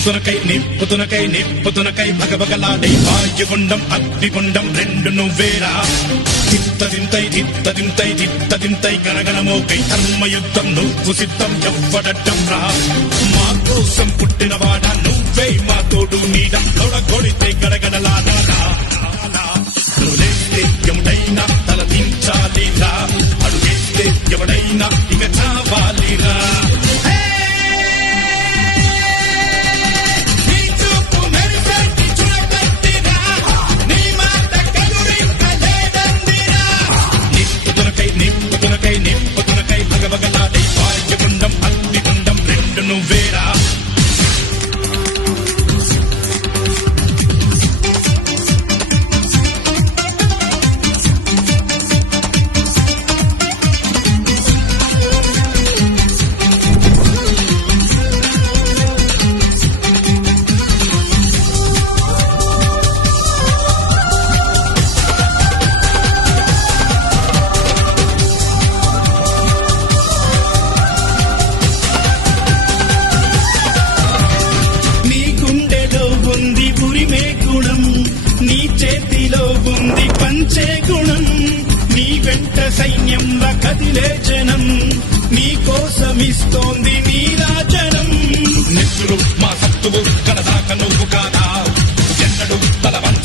నిప్పుతునకై భగభగలాడే వాయుగుండం అగ్నిగుండం రెండు నువ్వేరా తిత్తదింతై గణగణమోకై ధర్మయుద్ధం నువ్వు సిద్ధం ఎవ్వడట్టం రా మా కోసం పుట్టినవాడా నువ్వే మా తోడు నీడం లొడగొడితే గడగడలాడా నువ్వేస్తే ఎవడైనా తల దించాలిరా అడుగేస్తే ఎవడైనా ఇక చావాలిరా నిప్పుతునకై భగభగలాడే వాయుగుండం అగ్నిగుండం రెండు నువ్వేరా నీ చేతిలో ఉంది పంచే గుణం నీ వెంట సైన్యంలా కదిలే జనం నీ కోసమిస్తోంది నీరాజనం నెత్తులు మా సత్తువు కడదాక నువ్వు కాదా ఎన్నడు తలవంత